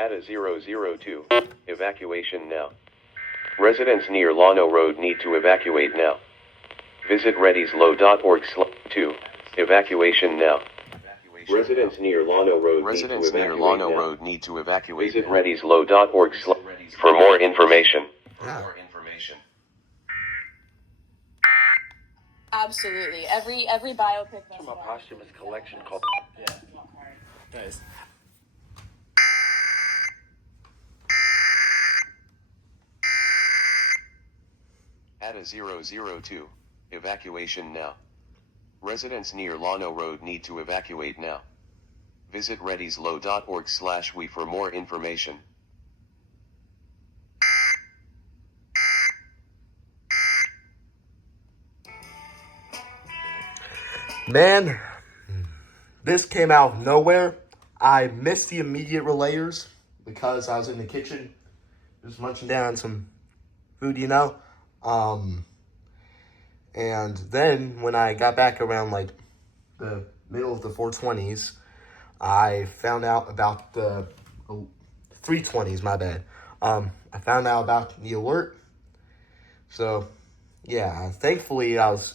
Atascadero 2. Evacuation now. Residents near Lano Road need to evacuate now. Visit readyslow.org/2. Evacuation now. Residents near Lano Road need to evacuate. Visit readyslow.org for more information. Absolutely. Every biopic From a posthumous collection called. Yeah. Nice. Atascadero 2. Evacuation now. Residents near Lano Road need to evacuate now. Visit readyslow.org/we for more information. Man, this came out of nowhere. I missed the immediate relayers because I was in the kitchen just munching down some food, And then when I got back around like the middle of the 420s, I found out about the 320s, my bad. I found out about the alert. So, yeah, thankfully I was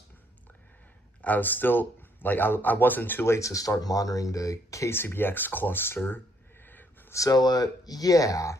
still, I wasn't too late to start monitoring the KCBX cluster. So, yeah.